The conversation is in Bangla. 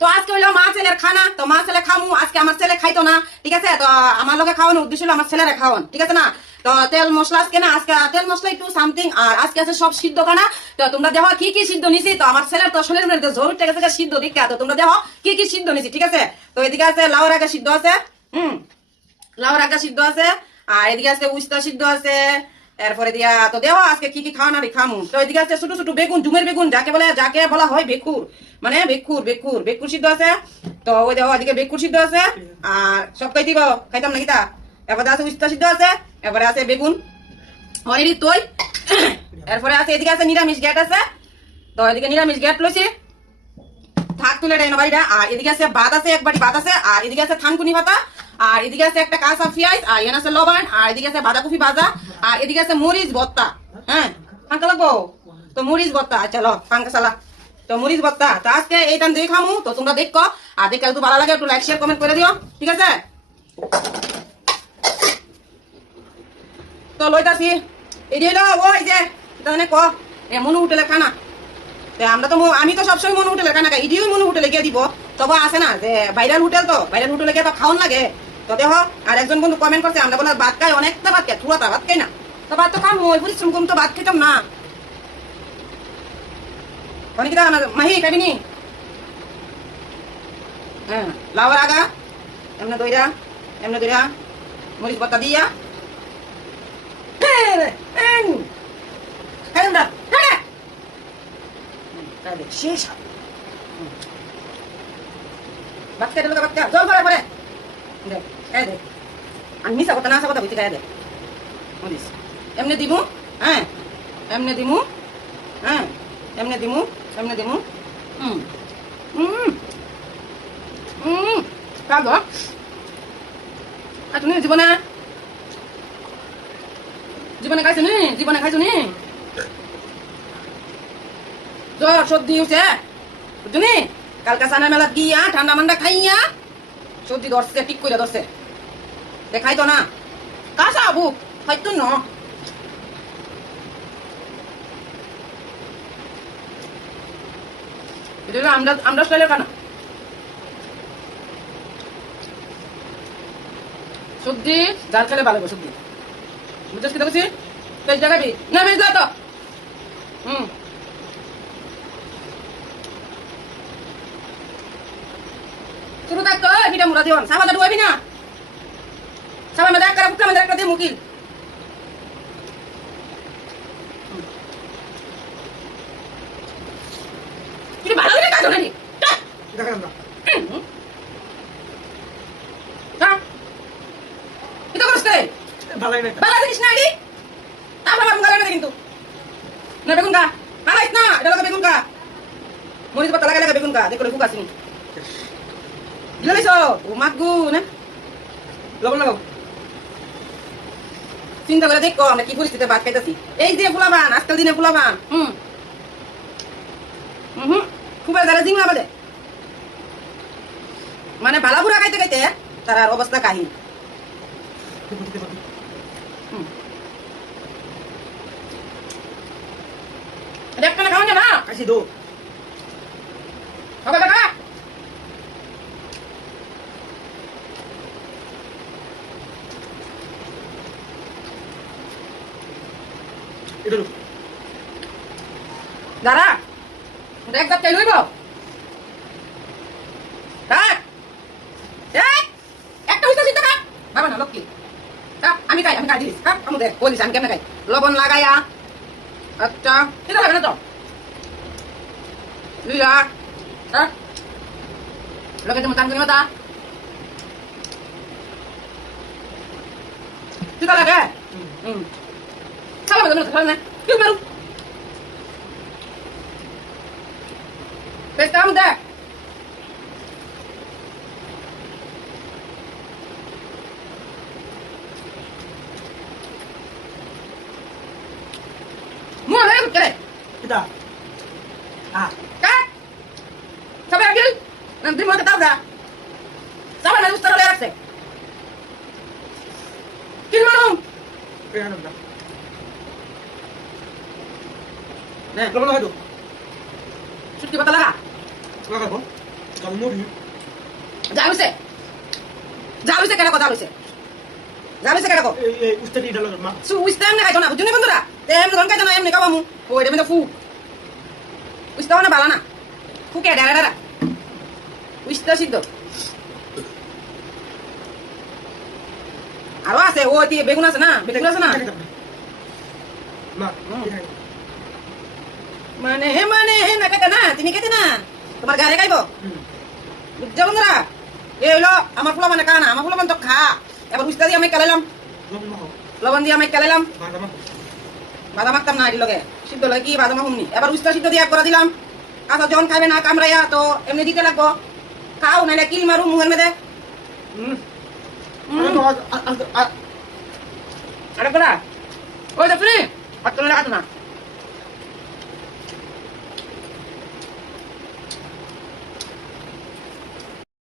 তো আজকে হইলো মা ছেলের খানা, তো মা ছেলে খামু। আজকে আমার ছেলে খাইতো না, ঠিক আছে? তো আমার লোকে খাওয়ানোর উদ্দেশ্য হলো আমার ছেলেরা খাওয়ান, ঠিক আছে না? তো তেল মশলা আজকে না, আজকে তেল মশলা একটু সামথিং, আর আজকে আছে সব সিদ্ধ খানা। তো তোমরা দেখো কি কি সিদ্ধ নিছি। তো আমার ছেলের তো শরীরের মধ্যে জোর উঠে গেছে সিদ্ধ দীক্ষা। তো তোমরা দেখো কি কি সিদ্ধ নিছি, ঠিক আছে? তো এদিকে আছে লাউর আগা সিদ্ধ আছে, লাউর আগা সিদ্ধ আছে, আর এদিকে আছে উস্তা সিদ্ধ আছে। এরপরে দিয়া তো দেহ আজকে কি কি খাওয়া না খামু। তো এদিকে আছে ছোট ছোট বেগুন, জুমের বেগুন, যাকে বলা হয় বেকুর, মানে বেকুর সিদ্ধ আছে। তো ওই দেহ এদিকে বেকুর সিদ্ধ আছে, আর সব খাই দিব, খাইতাম নাকি তা। এরপরে আছে উস্তা সিদ্ধ আছে, এরপরে আছে বেগুন হরির তৈ। এরপরে আছে এদিকে আছে নিরামিষ গ্যাট আছে। তো এদিকে নিরামিষ গ্যাট লইছি, থাক তুলে দেয় বাড়িটা। আর এদিকে আছে ভাত আছে, এক বাটি ভাত আছে। আর এদিকে আছে থানকুনি পাতা, আর এদিকে আছে একটা কাঁচা পেঁয়াজ, আর এখানে আছে লবণ, আর এদিকে আছে বাঁধাকপি ভাজা, আর এদিকে আছে মরিচ ভর্তা। হ্যাঁ, ফাঁকা লাগবো তো মরিচ ভর্তা। চলো ফাঁকা চালা। তো মরিচ ভর্তা তো আজকে এইটা দিয়ে খামু। তো তোমরা দেখো, আর দেখে একটু ভালো লাগে একটু লাইক শেয়ার কমেন্ট করে দিও, ঠিক আছে? তো লইতাছি এই হলো ওই যে তাহলে ক মনু হোটেলের খানা। আমি তো সবসময় মনু হোটেলের খানা খাই, ইডিও মনু হোটেলে গিয়ে দিব। তবে আছে না যে ভাইরাল হোটেল, তো ভাইরাল হোটেলে গিয়ে তো খাওয়ান লাগে। তো দেখো, আর একজন বন্ধু কমেন্ট করছে আমরা বলে ভাত খাই, অনেকটা ভাত খাই, থুড়াটা ভাত খাই না। তো ভাত তো খাম, ওই পরিশ্রম কম তো ভাত খেতাম না। অনেক মাহি খাবি নি? হ্যাঁ, লাউর আগা এমনি দইরা মরিচ ভর্তা দিয়া শেষ বাচ্চা লোক বাচ্চা জল পরে পরে আমি মিশা কথা না আসা কথা বুঝতে খাই দে এমনি দিমু। হ্যাঁ এমনি দিমু, হ্যাঁ এমনি দিমু। তুমি জীবনে খাইছো নি? জ্বর সর্দি হচ্ছে বুঝলি? কালকা সানা মেলা গিয়া ঠান্ডা মান্ডা খাইয়া সর্দি ধরছে, ঠিক করে ধরছে। দেখাই তো না কাঁচা বুক খাইতো না। এটা আমরা স্টাইলের খানা। সর্দি যার খেলে ভালো সর্দি, বুঝছিস? কি দেখছি বেশ দেখাবি না, বেশ তো শুরু থাকতো ভিটা মুড়া দিওন সাবাদা ডুবাবি না। সাবান মেদা একটা ফুটলা মেদা একটা দিয়ে মুকিল কি ভালো করে কাজ নাকি দেখালাম না। হ্যাঁ এটা করতে ভালোই না, ভালো জিনিস না। তাহলে আমার মুখে লাগে কিন্তু না। বেগুন কা আলাইস না, এটা লাগা বেগুন কা মরিচ পাতা লাগা বেগুন কা দেখো ফুক আসিনি দিলাইছো ও মাগু না। লবণ লাগাও, চিন্তা করে দেখো আমরা কি পরিস্থিতিতে ভাত খাইতেছি। এই যে ফুলাবান আজকাল দিনে ফুলাবান খুবের দ্বারা জিংলা বাদে, মানে ভালা বুড়া খাইতে খাইতে তার অবস্থা কাহিল। একটা না খাওয়া না খাইছি দো সবাই দেখা দাঁড়া দেখ দাঁত চাই লইব একটা হইতে চিন্তা খা বাবা না লক্ষ্মী আমি খাই দিস আমি দেখ বলিস আমি কেমন খাই লবণ লাগাইয়া। আচ্ছা এটা লাগে না তো লিয়া লগে তুমি কান মাতা ঠিক লাগে। খাওয়া খাওয়া না কি মারু বেশ কাম দেখ mua lấy cái này kita kan sampai ambil nanti mau ketahu dah sama nanti ustaz lerak sih kini mana nih belum lagi tuh sudah kita laga laga Kamu mau ni? যা হইছে কেন কথা হইছে যা হইছে কেন Ustaz di dalam mak. সু উইস্তাম না খাইতো না বুঝুনি বন্ধুরা তে এমনি ধন খাইতো না এমনি খাওয়ামু ওই দেবে না ফু উইস্তাও না বালা না ফুকে ডারা ডারা উইস্তা সিদ্ধ আরো আছে ও তি বেগুন আছে না বেগুন আছে না Mak. মানে না কাকা না তুমি খেতে না তোমার গায়ে খাইবো বুঝছো বন্ধুরা এই হলো আমার ফুলা মানে কানা আমার ফুলা মানে তো খা এবার উস্তা দিয়ে আমি কালাইলাম Kamu mau? লবণ দিয়ে আমি কালাইলাম Mana mak? বাদাম মাখতাম না এটির লগে সিদ্ধ লাগে কি বাদাম মাখুমনি এবার উস্তা সিদ্ধ দিয়ে একবার দিলাম কাঁচা জন খাইবে না কামড়াইয়া তো এমনি দিতে লাগবো খাও নাইলে কিল মারু মুখের মেদে আরে বড়া ওই দেখুনি হাত তুলে রাখা না